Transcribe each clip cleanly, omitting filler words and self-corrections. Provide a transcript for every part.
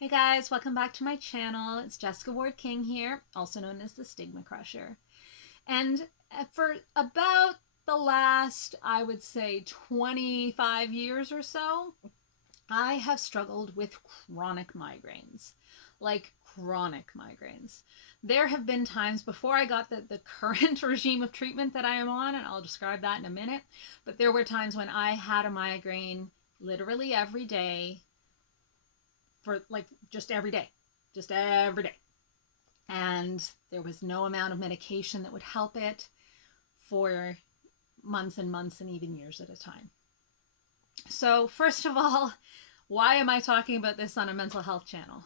Hey guys, welcome back to my channel. It's Jessica Ward King here, also known as the StigmaCrusher. And for about the last, I would say, 25 years or so, I have struggled with chronic migraines. Like chronic migraines. There have been times before I got the current regime of treatment that I am on, and I'll describe that in a minute, but there were times when I had a migraine literally every day for like just every day. And there was no amount of medication that would help it for months and months and even years at a time. So, first of all, why am I talking about this on a mental health channel?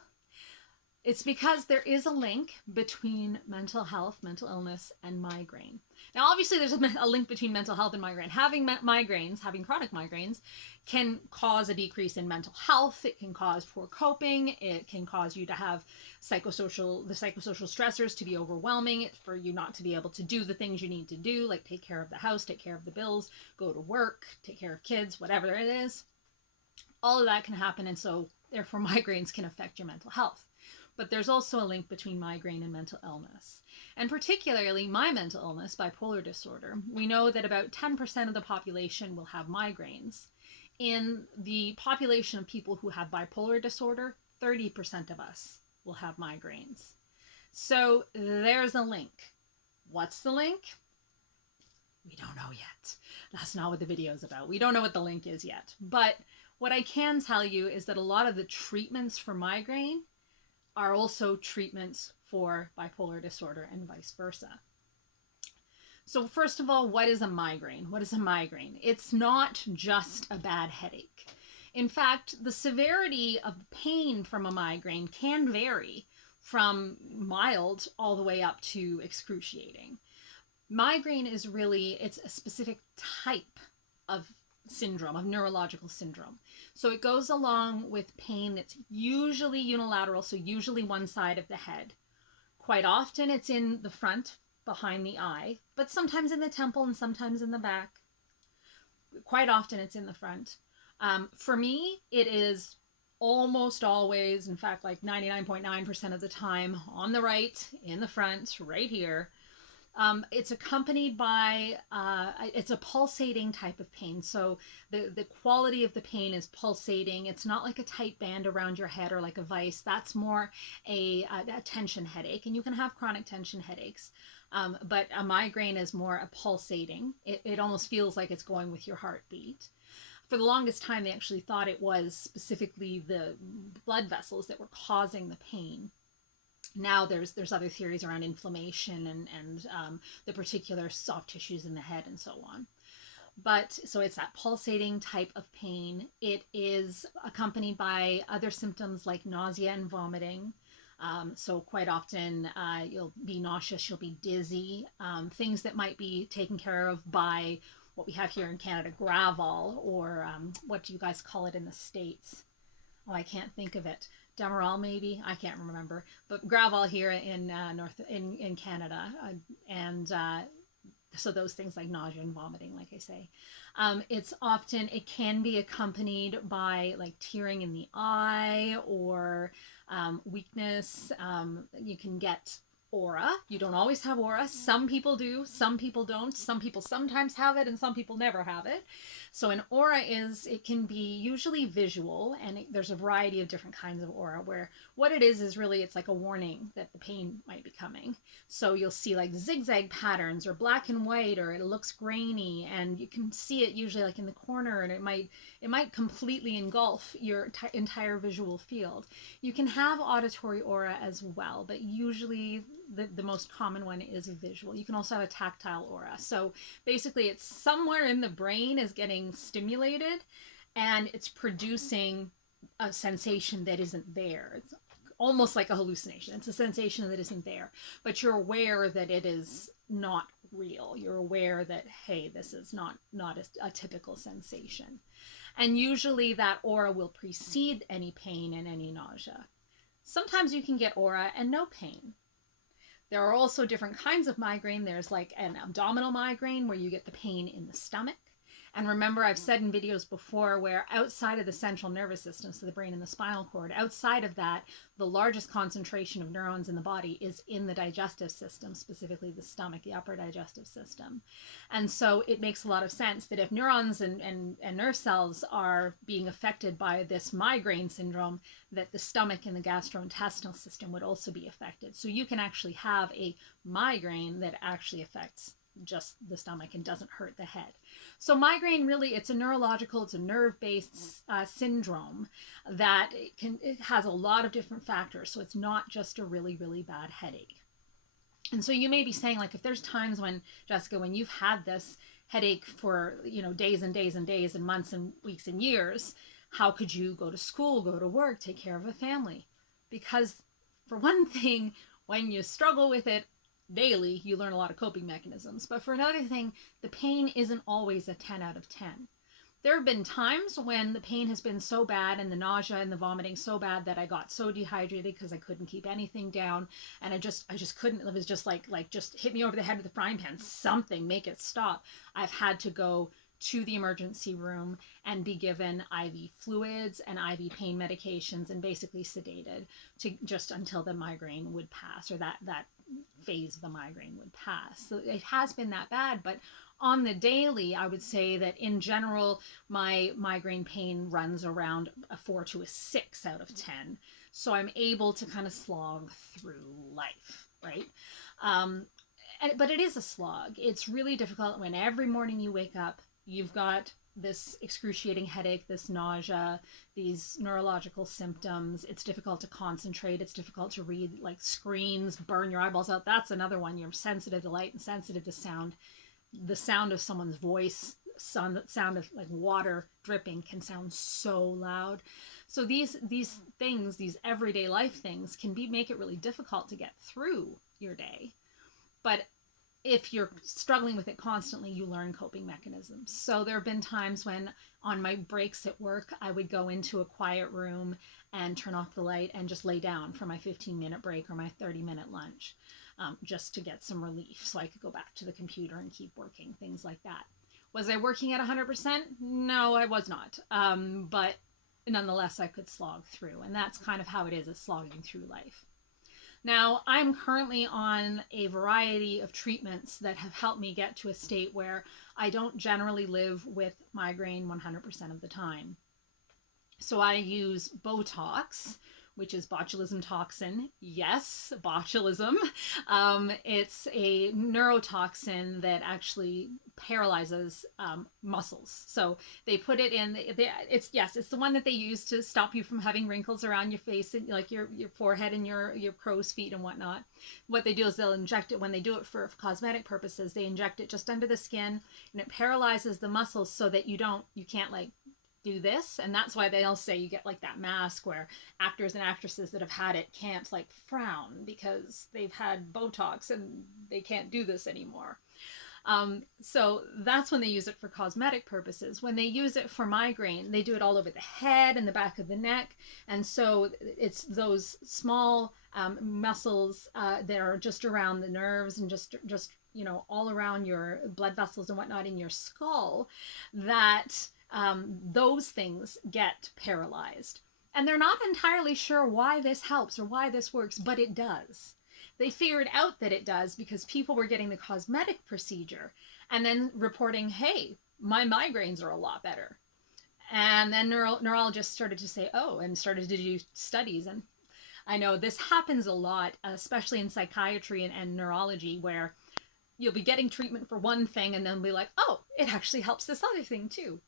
It's because there is a link between mental health, mental illness, and migraine. Now, obviously, there's a link between mental health and migraine. Having migraines, having chronic migraines, can cause a decrease in mental health. It can cause poor coping. It can cause you to have the psychosocial stressors to be overwhelming, for you not to be able to do the things you need to do, like take care of the house, take care of the bills, go to work, take care of kids, whatever it is. All of that can happen, and so therefore migraines can affect your mental health. But there's also a link between migraine and mental illness. And particularly my mental illness, bipolar disorder. We know that about 10% of the population will have migraines. In the population of people who have bipolar disorder, 30% of us will have migraines. So there's a link. What's the link? We don't know yet. That's not what the video is about. We don't know what the link is yet. But what I can tell you is that a lot of the treatments for migraine are also treatments for bipolar disorder and vice versa. So first of all, what is a migraine? What is a migraine? It's not just a bad headache. In fact, the severity of pain from a migraine can vary from mild all the way up to excruciating. Migraine is really, it's a specific type of syndrome, of neurological syndrome. So it goes along with pain that's usually unilateral, so usually one side of the head. Quite often it's in the front, behind the eye, but sometimes in the temple and sometimes in the back. Quite often it's in the front. For me, it is almost always, in fact, like 99.9% of the time, on the right, in the front, right here. It's accompanied by, it's a pulsating type of pain. So the quality of the pain is pulsating. It's not like a tight band around your head or like a vice. That's more a tension headache. And you can have chronic tension headaches. But a migraine is more a pulsating. It almost feels like it's going with your heartbeat. For the longest time, they actually thought it was specifically the blood vessels that were causing the pain. Now there's other theories around inflammation and the particular soft tissues in the head and so on. But so it's that pulsating type of pain. It is accompanied by other symptoms like nausea and vomiting. So quite often you'll be nauseous, you'll be dizzy. Things that might be taken care of by what we have here in Canada, Gravol, or what do you guys call it in the States? Oh, I can't think of it. Demerol, maybe, I can't remember, but Gravol here in in Canada, and so those things like nausea and vomiting, like I say, it can be accompanied by like tearing in the eye or weakness. You can get aura. You don't always have aura. Some people do, some people don't. Some people sometimes have it and some people never have it. So an aura it can be usually visual, and there's a variety of different kinds of aura where what it is really, it's like a warning that the pain might be coming. So you'll see like zigzag patterns or black and white, or it looks grainy, and you can see it usually like in the corner, and it might completely engulf your entire visual field. You can have auditory aura as well, but usually the most common one is visual. You can also have a tactile aura. So basically it's somewhere in the brain is getting stimulated and it's producing a sensation that isn't there. It's almost like a hallucination. It's a sensation that isn't there, but you're aware that it is not real. You're aware that, hey, this is not a typical sensation. And usually that aura will precede any pain and any nausea. Sometimes you can get aura and no pain. There are also different kinds of migraine. There's like an abdominal migraine where you get the pain in the stomach. And remember, I've said in videos before where outside of the central nervous system, so the brain and the spinal cord, outside of that, the largest concentration of neurons in the body is in the digestive system, specifically the stomach, the upper digestive system. And so it makes a lot of sense that if neurons and nerve cells are being affected by this migraine syndrome, that the stomach and the gastrointestinal system would also be affected. So you can actually have a migraine that actually affects just the stomach and doesn't hurt the head. So migraine really, it's a neurological, it's a nerve-based syndrome that it has a lot of different factors. So it's not just a really, really bad headache. And so you may be saying, like, if there's times when, Jessica, when you've had this headache for, days and days and days and months and weeks and years, how could you go to school, go to work, take care of a family? Because for one thing, when you struggle with it daily, you learn a lot of coping mechanisms. But for another thing, the pain isn't always a 10 out of 10. There have been times when the pain has been so bad and the nausea and the vomiting so bad that I got so dehydrated because I couldn't keep anything down, and I just couldn't. It was just like just hit me over the head with a frying pan, something, make it stop. I've had to go to the emergency room and be given IV fluids and IV pain medications and basically sedated to just until the migraine would pass, or that phase of the migraine would pass. So it has been that bad, but on the daily, I would say that in general, my migraine pain runs around a 4 to a 6 out of 10. So I'm able to kind of slog through life, right? But it is a slog. It's really difficult when every morning you wake up, you've got this excruciating headache, this nausea, these neurological symptoms. It's difficult to concentrate. It's difficult to read, like screens, burn your eyeballs out. That's another one. You're sensitive to light and sensitive to sound. The sound of someone's voice, sound of like water dripping can sound so loud. So these things, these everyday life things can make it really difficult to get through your day. But if you're struggling with it constantly, you learn coping mechanisms. So there have been times when on my breaks at work, I would go into a quiet room and turn off the light and just lay down for my 15-minute break or my 30-minute lunch, just to get some relief so I could go back to the computer and keep working, things like that. Was I working at 100%? No, I was not. But nonetheless, I could slog through. And that's kind of how it is, slogging through life. Now, I'm currently on a variety of treatments that have helped me get to a state where I don't generally live with migraine 100% of the time. So I use Botox, which is botulism toxin. Yes, botulism. It's a neurotoxin that actually paralyzes muscles. So they put it in. It's the one that they use to stop you from having wrinkles around your face and like your forehead and your crow's feet and whatnot. What they do is they'll inject it when they do it for cosmetic purposes. They inject it just under the skin, and it paralyzes the muscles so that you can't like do this. And that's why they all say you get like that mask where actors and actresses that have had it can't like frown because they've had Botox and they can't do this anymore. So that's when they use it for cosmetic purposes. When they use it for migraine, they do it all over the head and the back of the neck. And so it's those small muscles that are just around the nerves and just all around your blood vessels and whatnot in your skull that those things get paralyzed. And they're not entirely sure why this helps or why this works, but it does. They figured out that it does because people were getting the cosmetic procedure and then reporting, hey, my migraines are a lot better. And then neurologists started to say, oh, and started to do studies. And I know this happens a lot, especially in psychiatry and neurology, where you'll be getting treatment for one thing and then be like, oh, it actually helps this other thing too.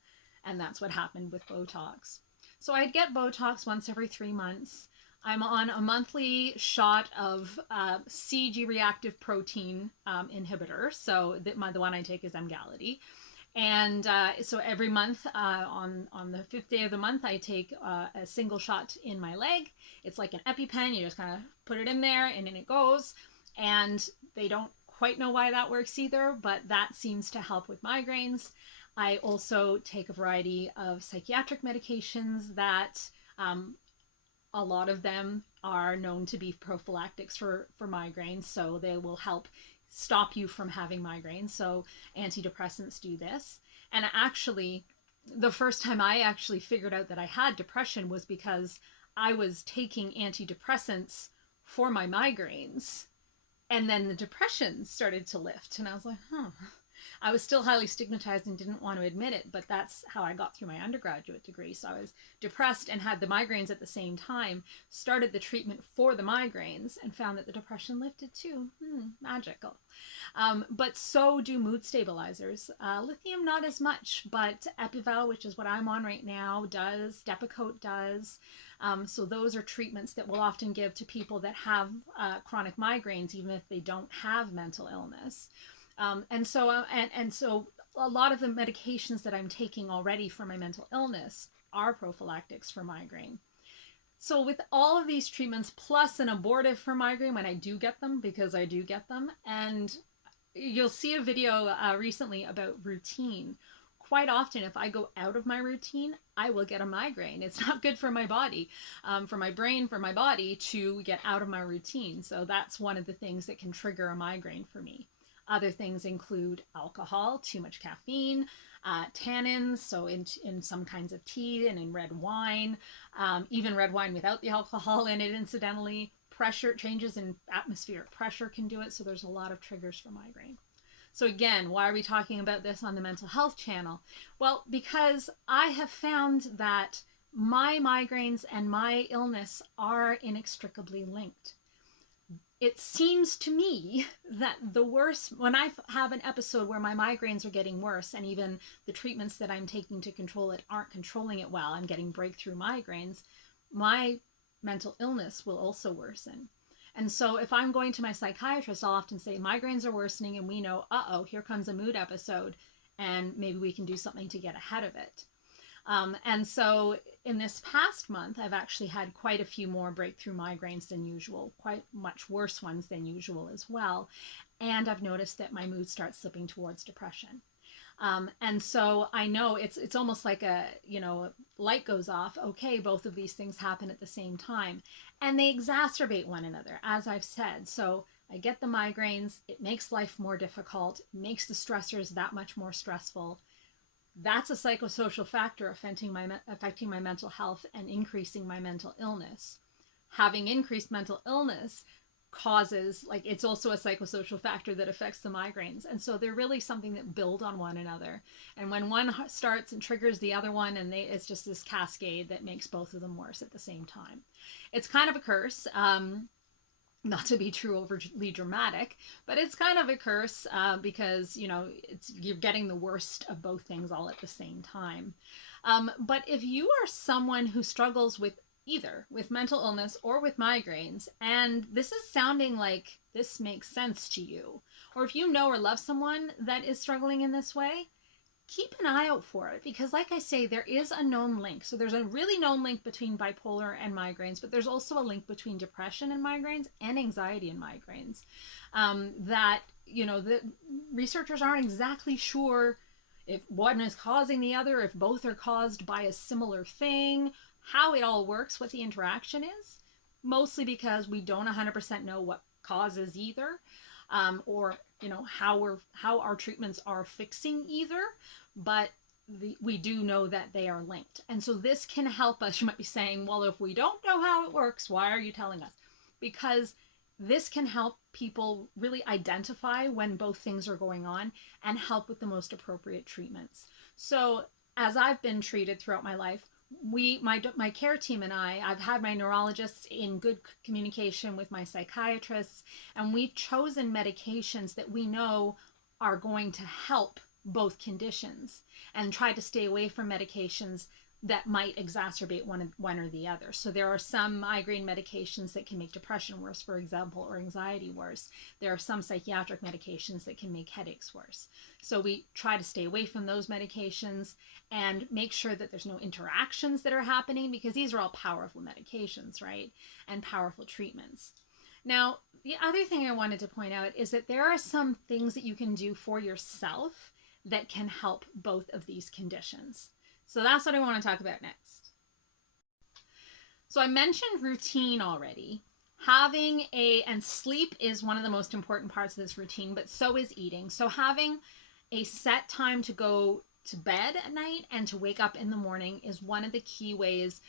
And that's what happened with Botox. So I'd get Botox once every 3 months. I'm on a monthly shot of CG reactive protein inhibitor. So the one I take is Emgality. And so every month on the 5th day of the month, I take a single shot in my leg. It's like an EpiPen. You just kind of put it in there and in it goes. And they don't quite know why that works either, but that seems to help with migraines. I also take a variety of psychiatric medications that a lot of them are known to be prophylactics for migraines, so they will help stop you from having migraines. So antidepressants do this. And actually, the first time I actually figured out that I had depression was because I was taking antidepressants for my migraines. And then the depression started to lift. And I was like, huh. I was still highly stigmatized and didn't want to admit it, but that's how I got through my undergraduate degree. So I was depressed and had the migraines at the same time, started the treatment for the migraines, and found that the depression lifted too. Magical. But so do mood stabilizers. Lithium, not as much, but Epival, which is what I'm on right now, does. Depakote does. So those are treatments that we'll often give to people that have chronic migraines, even if they don't have mental illness. And so a lot of the medications that I'm taking already for my mental illness are prophylactics for migraine. So with all of these treatments, plus an abortive for migraine when I do get them, because I do get them, and you'll see a video recently about routine. Quite often, if I go out of my routine, I will get a migraine. It's not good for my body, for my brain, for my body to get out of my routine. So that's one of the things that can trigger a migraine for me. Other things include alcohol, too much caffeine, tannins, so in some kinds of tea and in red wine, even red wine without the alcohol in it, incidentally. Pressure, changes in atmospheric pressure can do it, so there's a lot of triggers for migraine. So again, why are we talking about this on the mental health channel? Well, because I have found that my migraines and my illness are inextricably linked. It seems to me that the worse, when I have an episode where my migraines are getting worse and even the treatments that I'm taking to control it aren't controlling it well, I'm getting breakthrough migraines, my mental illness will also worsen. And so if I'm going to my psychiatrist, I'll often say migraines are worsening and we know, uh-oh, here comes a mood episode and maybe we can do something to get ahead of it. And so in this past month, I've actually had quite a few more breakthrough migraines than usual, quite much worse ones than usual as well. And I've noticed that my mood starts slipping towards depression. And so I know it's almost like a light goes off. Okay, both of these things happen at the same time, and they exacerbate one another, as I've said. So I get the migraines. It makes life more difficult. It makes the stressors that much more stressful. That's a psychosocial factor affecting my mental health and increasing my mental illness. Having increased mental illness causes, like, it's also a psychosocial factor that affects the migraines. And so they're really something that build on one another. And when one starts and triggers the other one, and it's just this cascade that makes both of them worse at the same time. It's kind of a curse. Not to be too overly dramatic, but it's kind of a curse because, you're getting the worst of both things all at the same time. But if you are someone who struggles with either with mental illness or with migraines, and this is sounding like this makes sense to you, or if you know or love someone that is struggling in this way, keep an eye out for it, because like I say, there is a known link. So there's a really known link between bipolar and migraines, but there's also a link between depression and migraines and anxiety and migraines that, the researchers aren't exactly sure if one is causing the other, if both are caused by a similar thing, how it all works, what the interaction is, mostly because we don't 100% know what causes either. Or how our treatments are fixing either, but we do know that they are linked. And so this can help us. You might be saying, well, if we don't know how it works, why are you telling us? Because this can help people really identify when both things are going on and help with the most appropriate treatments. So as I've been treated throughout my life, my care team and I've had my neurologists in good communication with my psychiatrists, and we've chosen medications that we know are going to help both conditions, and try to stay away from medications that might exacerbate one or the other. So there are some migraine medications that can make depression worse, for example, or anxiety worse. There are some psychiatric medications that can make headaches worse. So we try to stay away from those medications and make sure that there's no interactions that are happening, because these are all powerful medications, right? And powerful treatments. Now, the other thing I wanted to point out is that there are some things that you can do for yourself that can help both of these conditions. So that's what I want to talk about next. So I mentioned routine already. And sleep is one of the most important parts of this routine, but so is eating. So having a set time to go to bed at night and to wake up in the morning is one of the key ways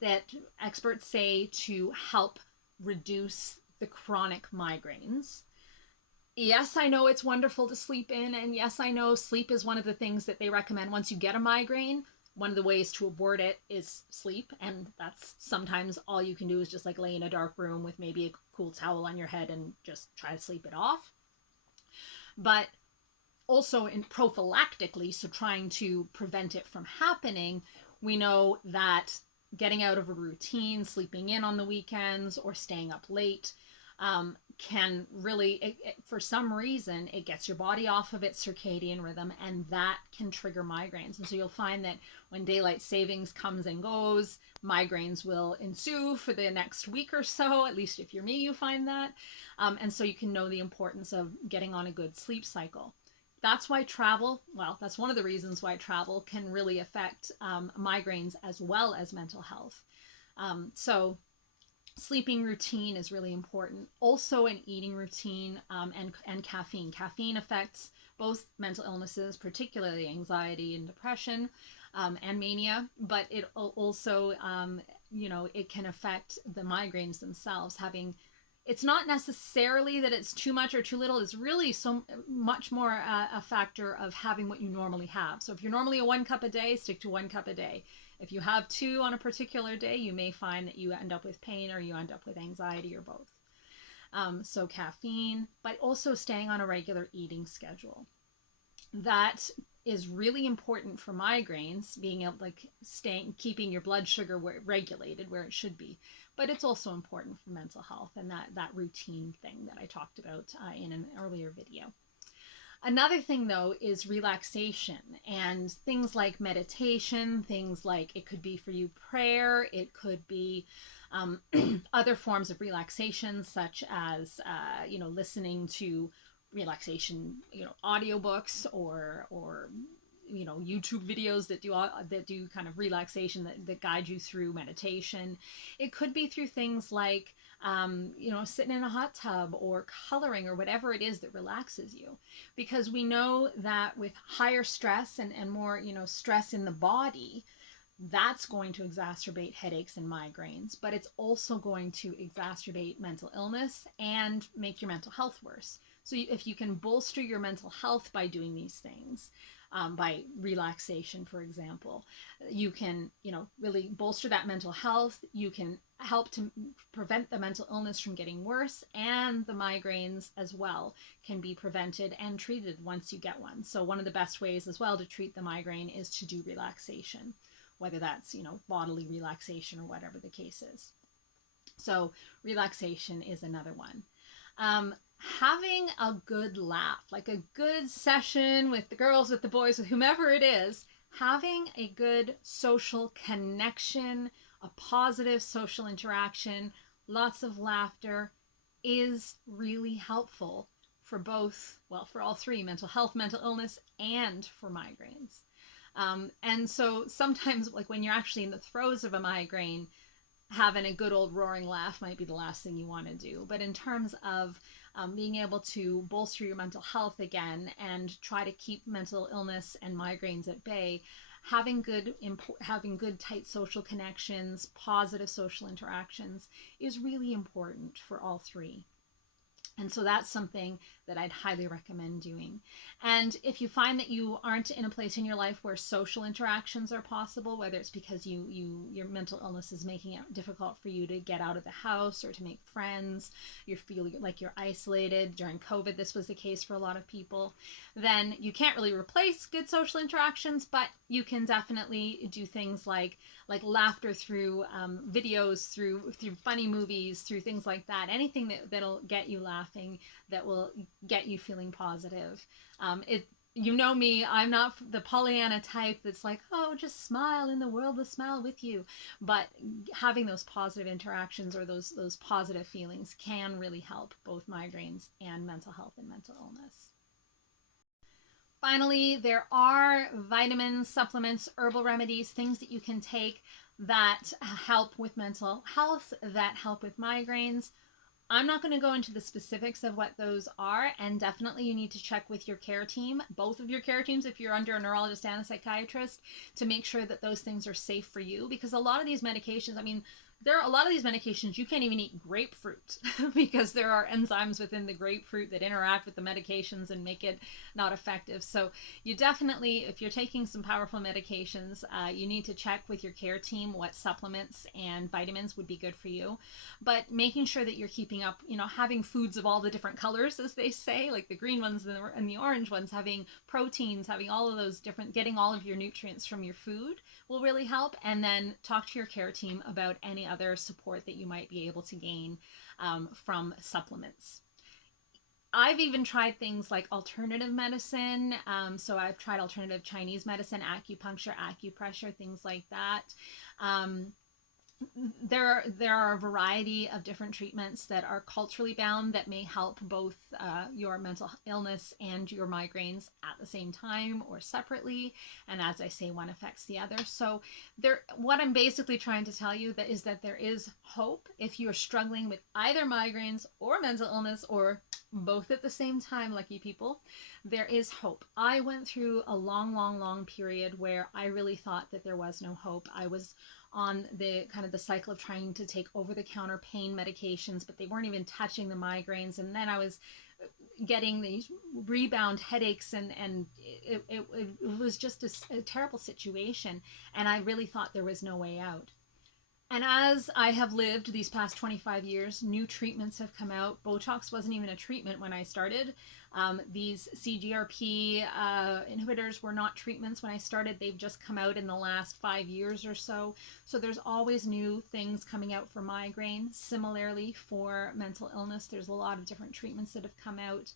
that experts say to help reduce the chronic migraines. Yes, I know it's wonderful to sleep in, and yes, I know sleep is one of the things that they recommend once you get a migraine. One of the ways to avoid it is sleep, and that's sometimes all you can do is just like lay in a dark room with maybe a cool towel on your head and just try to sleep it off. But also in prophylactically, so trying to prevent it from happening, we know that getting out of a routine, sleeping in on the weekends or staying up late, can really, for some reason, it gets your body off of its circadian rhythm, and that can trigger migraines. And so you'll find that when daylight savings comes and goes, migraines will ensue for the next week or so. At least if you're me, you find that. And so you can know the importance of getting on a good sleep cycle. That's why travel, well, that's one of the reasons why travel can really affect migraines as well as mental health. So sleeping routine is really important. Also an eating routine, and caffeine. Caffeine affects both mental illnesses, particularly anxiety and depression, and mania, but it also, it can affect the migraines themselves. It's not necessarily that it's too much or too little. It's really so much more a factor of having what you normally have. So if you're normally a 1 cup a day, stick to 1 cup a day. If you have 2 on a particular day, you may find that you end up with pain or you end up with anxiety or both. So caffeine, but also staying on a regular eating schedule. That is really important for migraines, being able, like, keeping your blood sugar regulated where it should be. But it's also important for mental health and that routine thing that I talked about in an earlier video. Another thing, though, is relaxation and things like meditation, things like, it could be for you prayer, it could be other forms of relaxation, such as, listening to relaxation, audiobooks or YouTube videos that do kind of relaxation that guide you through meditation. It could be through things like sitting in a hot tub or coloring or whatever it is that relaxes you, because we know that with higher stress and more stress in the body, that's going to exacerbate headaches and migraines, but it's also going to exacerbate mental illness and make your mental health worse. So if you can bolster your mental health by doing these things, by relaxation, for example, you can, really bolster that mental health. You can help to prevent the mental illness from getting worse, and the migraines as well can be prevented and treated once you get one. So one of the best ways as well to treat the migraine is to do relaxation, whether that's, bodily relaxation or whatever the case is. So relaxation is another one. Having a good laugh, like a good session with the girls, with the boys, with whomever it is, having a good social connection, a positive social interaction, lots of laughter is really helpful for both, well, for all three: mental health, mental illness, and for migraines. And so sometimes, like when you're actually in the throes of a migraine, having a good old roaring laugh might be the last thing you want to do. But in terms of being able to bolster your mental health again and try to keep mental illness and migraines at bay, having good tight social connections, positive social interactions is really important for all three. And so that's something that I'd highly recommend doing. And if you find that you aren't in a place in your life where social interactions are possible, whether it's because your mental illness is making it difficult for you to get out of the house or to make friends, you feel like you're isolated. During COVID, this was the case for a lot of people. Then you can't really replace good social interactions, but you can definitely do things like laughter through videos, through funny movies, through things like that. Anything that'll get you laughing, that will get you feeling positive. You know me, I'm not the Pollyanna type that's like, oh, just smile and the world will smile with you. But having those positive interactions or those positive feelings can really help both migraines and mental health and mental illness. Finally, there are vitamins, supplements, herbal remedies, things that you can take that help with mental health, that help with migraines. I'm not going to go into the specifics of what those are, and definitely you need to check with your care team, both of your care teams if you're under a neurologist and a psychiatrist, to make sure that those things are safe for you, because a lot of these medications, I mean, there are a lot of these medications you can't even eat grapefruit because there are enzymes within the grapefruit that interact with the medications and make it not effective. So you definitely, if you're taking some powerful medications, you need to check with your care team what supplements and vitamins would be good for you. But making sure that you're keeping up, you know, having foods of all the different colors, as they say, like the green ones and the orange ones, having proteins, having all of those different, getting all of your nutrients from your food will really help. And then talk to your care team about any other support that you might be able to gain from supplements. I've even tried things like alternative medicine. So I've tried alternative Chinese medicine, acupuncture, acupressure, things like that. Um, there are a variety of different treatments that are culturally bound that may help both your mental illness and your migraines at the same time or separately, and as I say, one affects the other. So what I'm basically trying to tell you is that there is hope if you're struggling with either migraines or mental illness or both at the same time. Lucky people, there is hope. I went through a long period where I really thought that there was no hope. I was on the kind of the cycle of trying to take over-the-counter pain medications, but they weren't even touching the migraines. And then I was getting these rebound headaches, and it was just a terrible situation. And I really thought there was no way out. And as I have lived these past 25 years, new treatments have come out. Botox wasn't even a treatment when I started. These CGRP inhibitors were not treatments when I started. They've just come out in the last 5 years or so. So there's always new things coming out for migraine. Similarly, for mental illness, there's a lot of different treatments that have come out.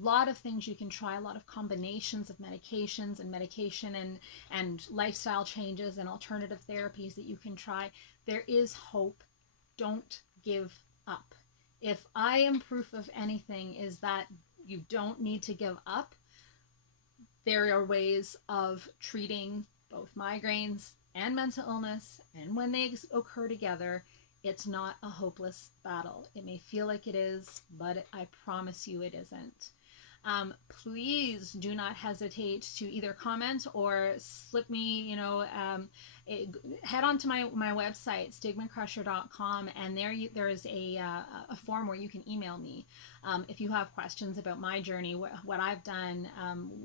A lot of things you can try, a lot of combinations of medications and medication and lifestyle changes and alternative therapies that you can try. There is hope. Don't give up. If I am proof of anything, is that you don't need to give up. There are ways of treating both migraines and mental illness, and when they occur together, it's not a hopeless battle. It may feel like it is, but I promise you it isn't. Please do not hesitate to either comment or slip me, head on to my website, StigmaCrusher.com, and there is a form where you can email me if you have questions about my journey, what I've done,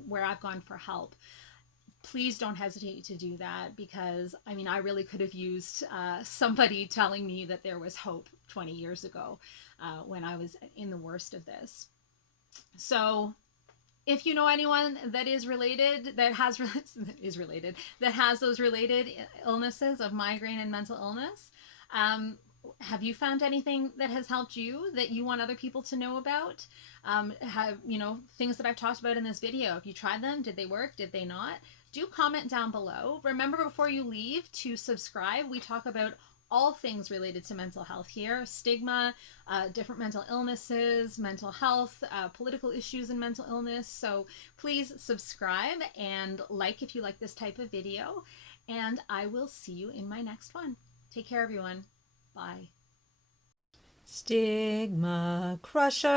where I've gone for help. Please don't hesitate to do that, because I mean, I really could have used somebody telling me that there was hope 20 years ago when I was in the worst of this. So if you know anyone that is related, that has those related illnesses of migraine and mental illness, have you found anything that has helped you that you want other people to know about? Have, things that I've talked about in this video, if you tried them, did they work? Did they not? Do comment down below. Remember, before you leave, to subscribe. We talk about all things related to mental health here: stigma, different mental illnesses, mental health, political issues in mental illness. So please subscribe and like if you like this type of video, and I will see you in my next one. Take care, everyone. Bye. Stigma Crusher.